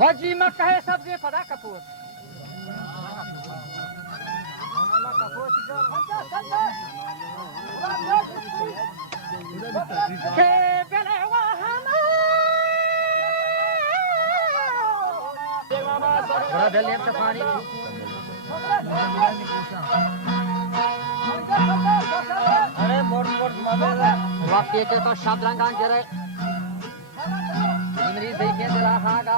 वजी में कहे सबसे पदा कपूर के बेले वहाना बड़ा दिल से पानी अरे मोट वाक्य के तो शब्द रंगान करे इमरी देखे दिला हागा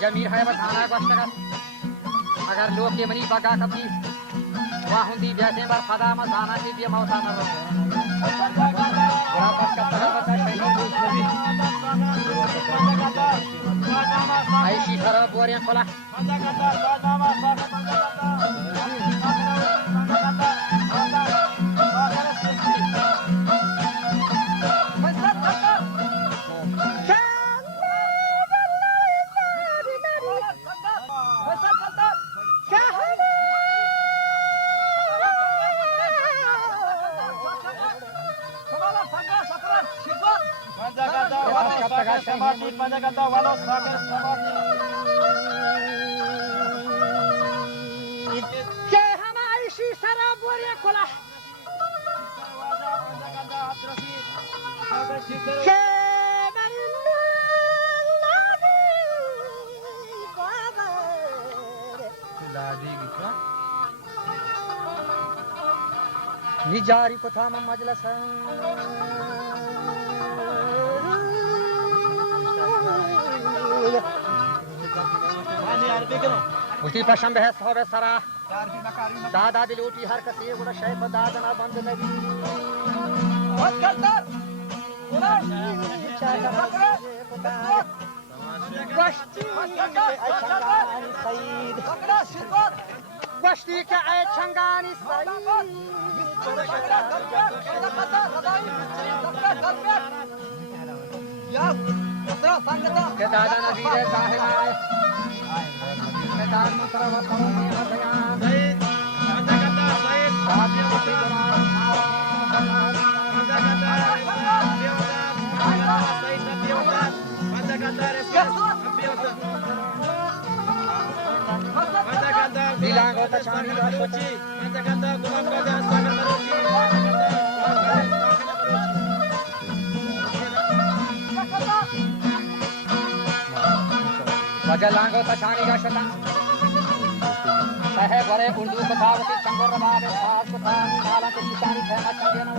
जमीर है बताना अगर लोग के मनी बगा कभी वाहुंदी जैसे बार फदा मसाना के भी मौसा न बड़ा पास का तरह बता ऐसी तरह बोरियां खोला निजारी को था मजलस उसी पशम है सोवे सरा दादा दिल उठी हर कसी गुड़ शेफ दादना बंद लगी گشتی که ای چنگانی سعید که دادا نظیر صاحب آئے که دار مطر و تمامی آدیان سعید سعید کسی قرآن Bilang kota Candi Ruci, kata-kata Gulam Gajah Sagar Ruci, wajah langgo Candi Gashata, saya gore Urdu Kothavati Sanggor Rababe Khas Kothan Malan ke Kisani Thema Chandiana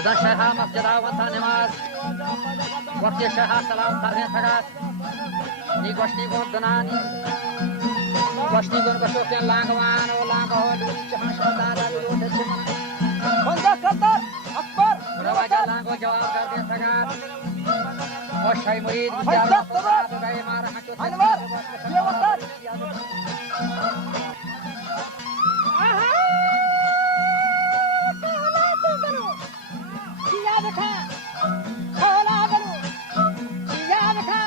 Udan Shah Masjid Awanta Namaz Waqti Shah Salam Tarne Thagat Ni goshti gon danani goshti gon bashokian langwan o lango luni chahan shadala lute chimana banda qatar akbar rawaja lango jawab kar diya sagat o shay murid jawab to gaye mara hacho anwar ye waqt aha kala to karo kiya dekha kala karo kiya dekha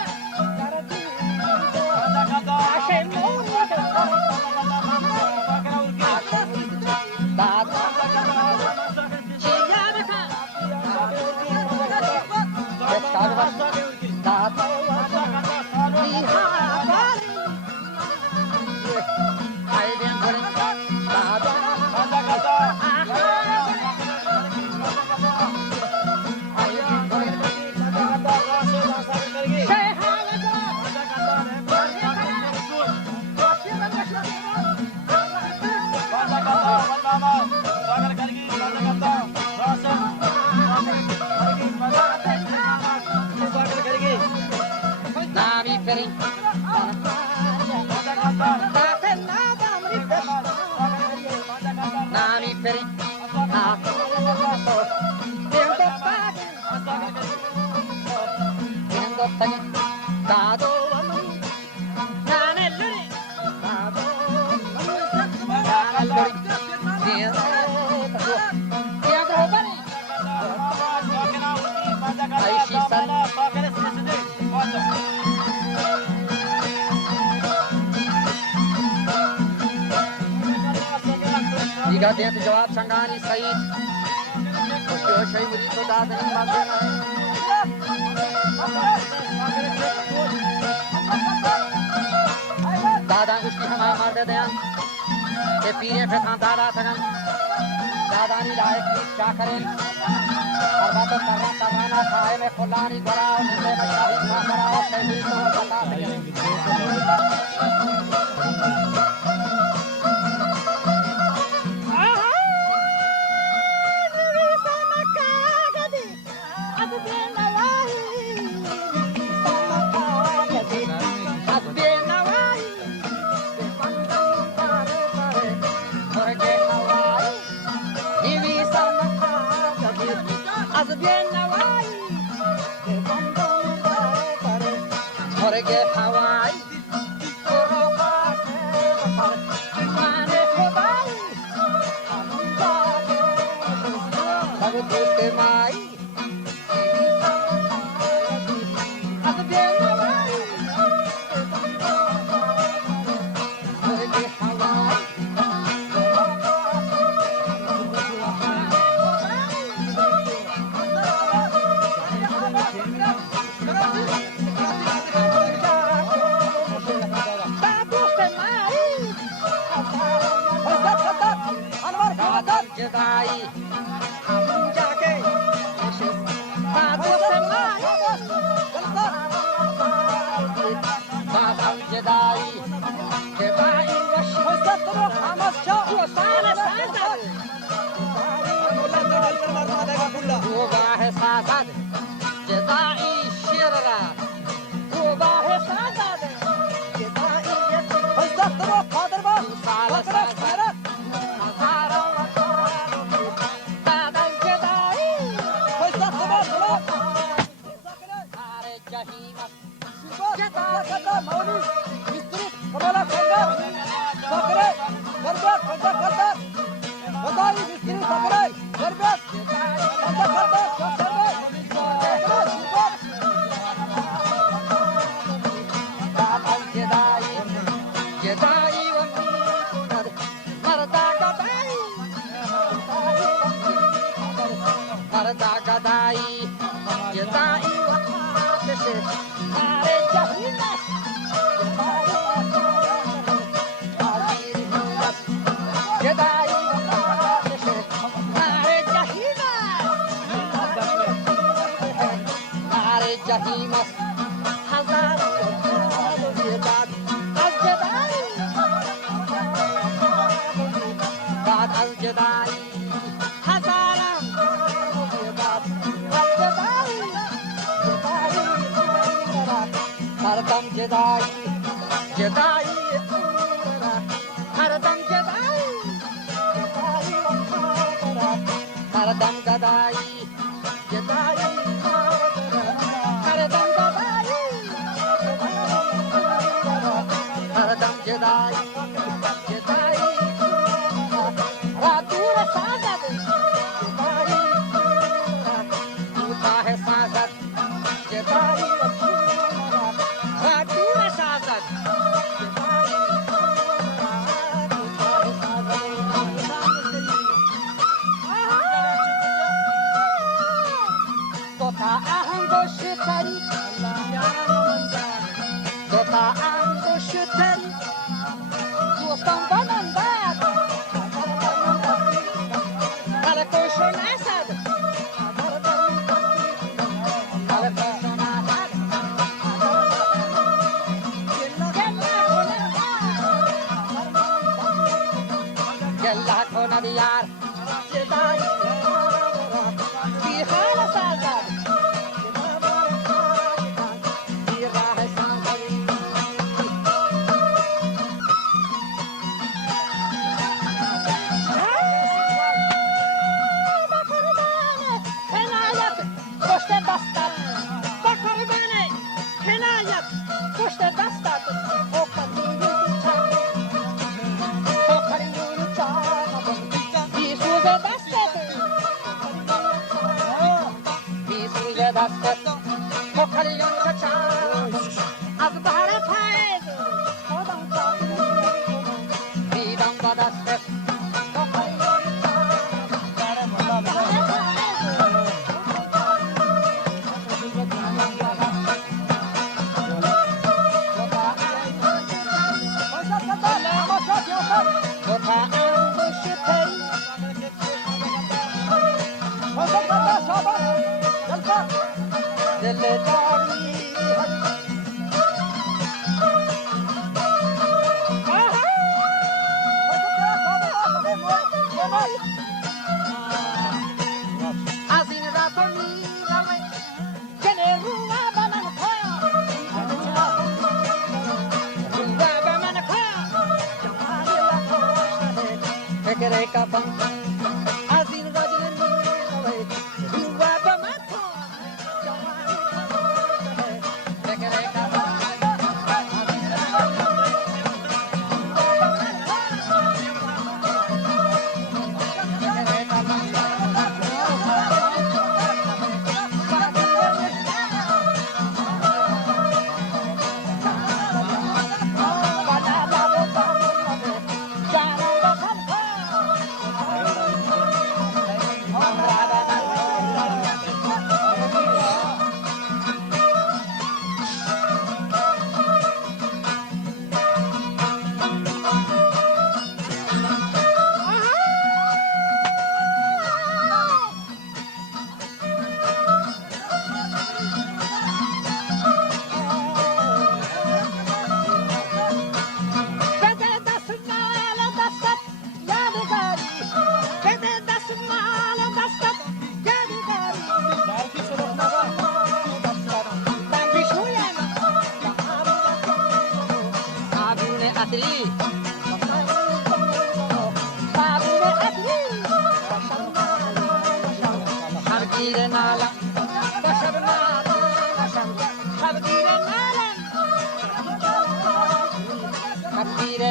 Jika dia jawab sanggani Said, उसके शही मुरी को दाद नहीं मानते दादा उसकी हम मार दे दें ये पीने पे था दादा थगन दादा नी लायक क्या करें और बातों करना खाए में खुलानी गरा मुझे बच्चा ही ना करा शही मुरी को बता सके جهیم است Gadai, Gadai, this is Jahimas, Hazar, as Jedi, God as Jedi, Hazaram, Hardam Jedi, Jedi, Hardam Jedi, Hardam Gadai, Jedi, Hardam Gadai, Hardam Jedi, Jedi, Ratura Sagat, Jedi, Uta hai Sagat, Jedi, Ratura Sagat, Tota Ahango Shitari, Tota Ahango Shitari, Dostan Banandad, Alakoshan Asad, Alakoshan Asad, Gella Konadiyar, Jedi, Bihala Sagat, Bihala Sagat.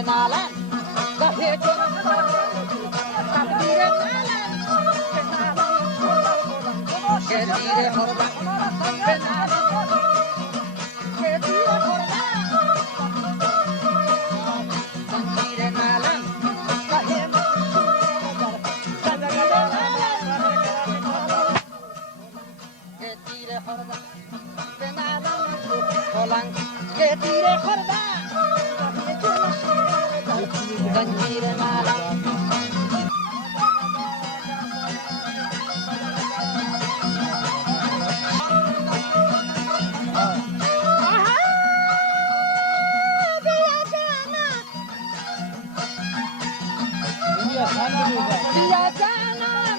نالن گاهی جون تقدیر نالن شدیر خورد به نالن شدیر خورد تقدیر نالن گاهی شدیر خورد به نالن بلند شدیر خورد زنجیر نالن بیا جانم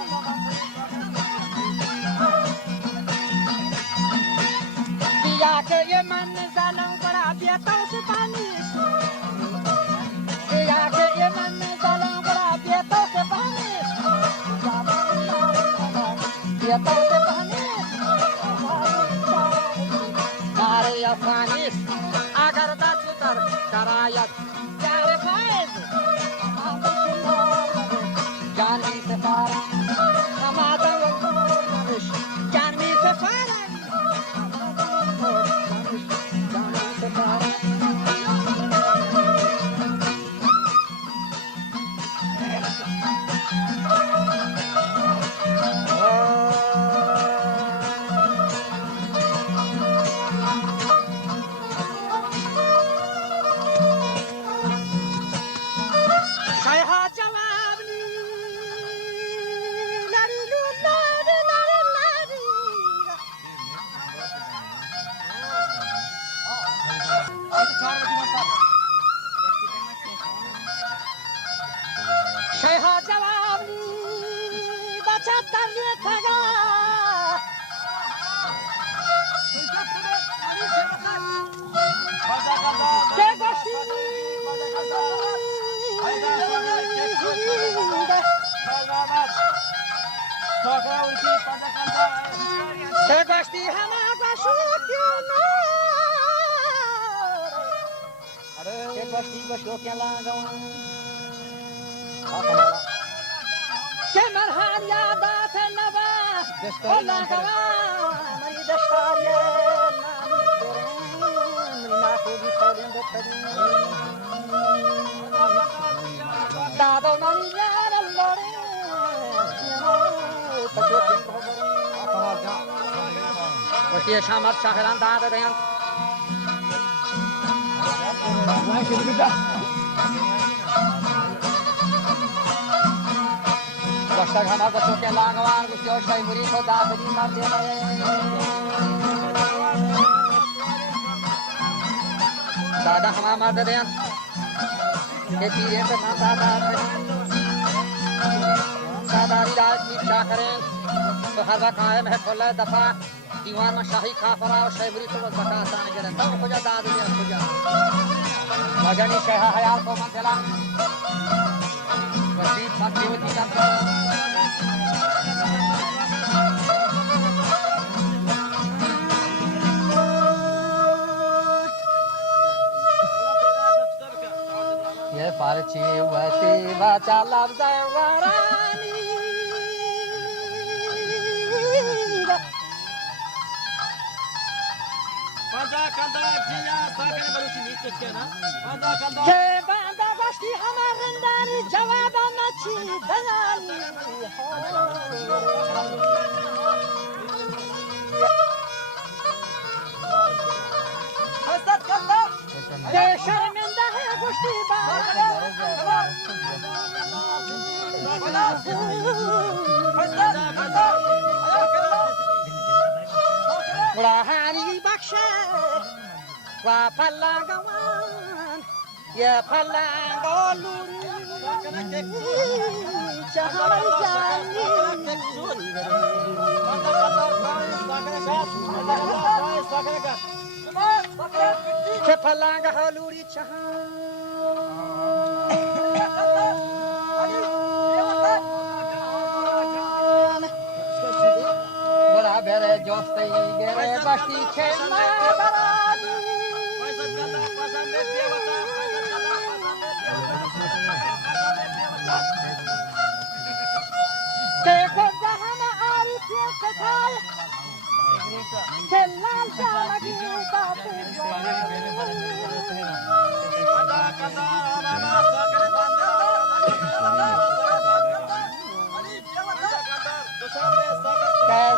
بیا که یه من زلم برا بیا تو سپانیش بیا که یه من زلم برا بیا تو سپانیش بیا تو سپانیش کاری افغانیش اگر دست در شرایط جار فایز جانی سفارا همادا وش جانی سفارا جانی سفارا شیخا جواب بچه تبلیغ تگا که گشتی که گشتی همه گشت که گشتی گشت که لگوان که من هر یادات نبا الله گوان مری دشتاری نامی کرن مری ناخوبی سالین بکنی دادو مری یار اللوری تشو کن بھوری وشی شامت شاہران داد دین گشتگ همه گشتو که لاغوان گشتو شیموری تو دادی مرده دادا همه مرده دین که تیره به من دادا داداری داد نیب شاکرین تو هر وقت قائم ہے کھلا دفعہ دیوان میں شاہی کافرہ و شیموری تو بس بکا آسان گرن تو کجا داد دین کجا وجنی شیحہ حیال کو منزلہ وسیب مکی ہوتی جاتا ये पारची वती वाचा लफ्ज़ वरानी Banda kanda jiya sakane baruchi नीचे के ना banda kanda के बांदा गश्ती हमारंदर जवाब नची दयाली हसद कanda ये शर्मिंदा है गश्ती Banda Rahani bakshe wa palangawan ya palangoluri chahai jani ke palanga haluri bere josti gere basti chena barani Ke gozahana ari pietay. Ke lal jalagi tape.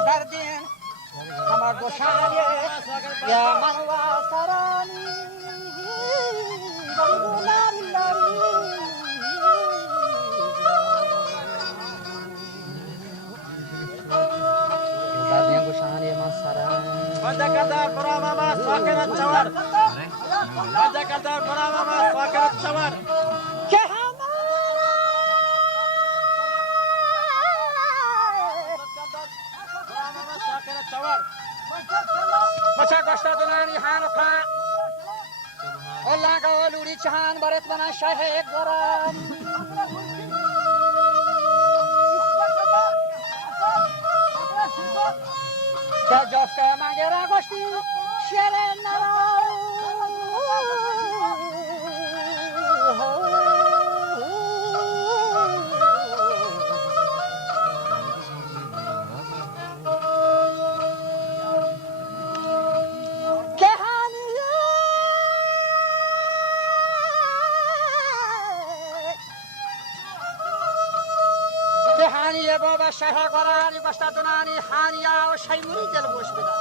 Dardin hamar doshaniye ya manwa sarani lari lari dardin doshaniye masarani Banda kadar brava mas sakinat çavar. Banda kadar brava mas sakinat çavar. Maça başladılar İhanuk'a. Allah gavluri çahan baret bana şahı goram. Ke jofte magera goşti şeren Haniye baba şehe gorani başladınani haniya o şeymuri gel boş beda.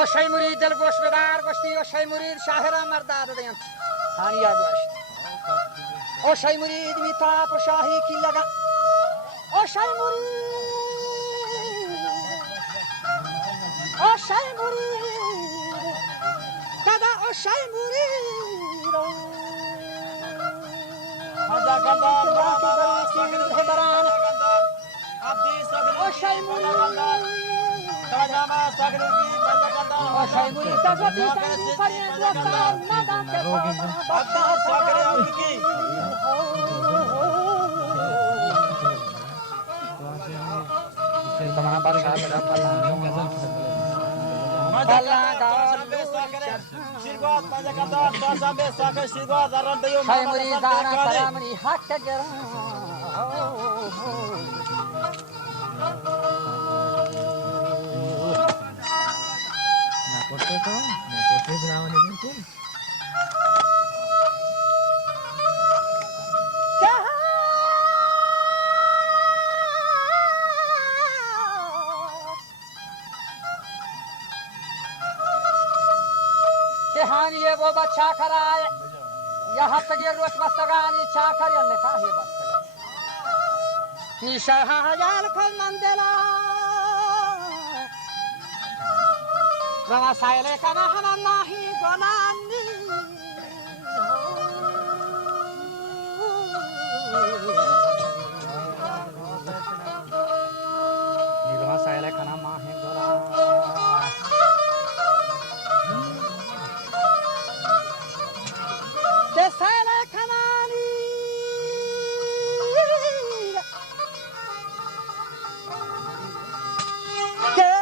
O şeymuri gel boş bedar goşti o şeymuri şahira merdad deyan. Haniya goşt. O şey murid mi tap o şahi ki laga. O şey murid. O şey murid. Kada o şey murid. Banda kadar brava mas sakinat hebaran. Abdi sakinat. O şey murid. Kada mas sakinat ki banda kadar. O şey murid kada bir tane nada ke Abdi sakinat ki. Tamam baksana falan. Şirgat banda kadar taşambe sakın şirgat arandayım. Şey murid dana salamni hakka gera. Haniye वो बच्चा कराए यहाँ तक ये रोज बस्तगानी चाकर ये निकाहे बस्तगा निशा हायाल खल मंदला रवा सायले कना हम नाही गोलानी रवा सायले कना माहे Golani Sale kanani ke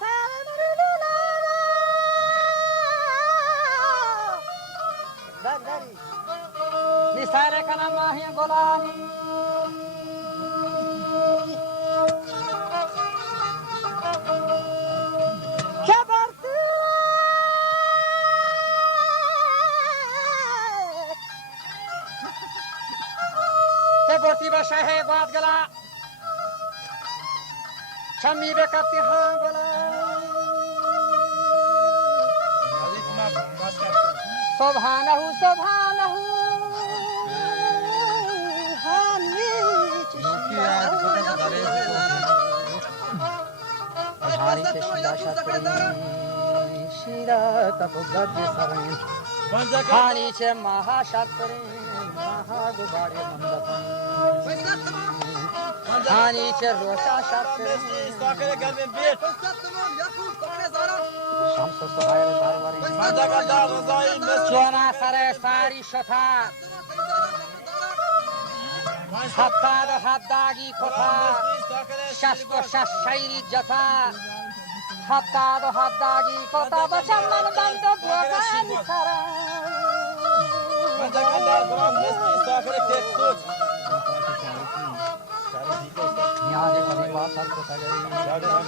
sale dari ni sale kana mahi golani Borti bashahe gad gala Chami be kapti han gala Subhanahu subhanahu Hani Shira tapogad sarin Hani che mahashatrin Mahagubari mandapan Hani che rosha shatrin Sakın gelmeyin bir. Şamsı Suhayl Darvari. Madagada Rızai Mescid. Çuana Saray Sari Şota. Hatta da haddagi kota. Şasto şaş şairi jata. Hatta da haddagi kota. Baçamman bando buğan sara. Madagada Quran Mescid Sakre Tek Suç. Niyade Kadiva Sarko Sagari.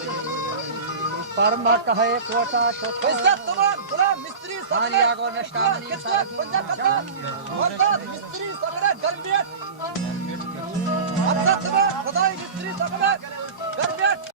Parmak hai kota şota. İzzet tamam. Quran Mistri Sakre. Maniyago neştamani sarki. Orada Mistri Sakre Galbiyat. Hatta tamam. Khuday Mistri Sakre Galbiyat.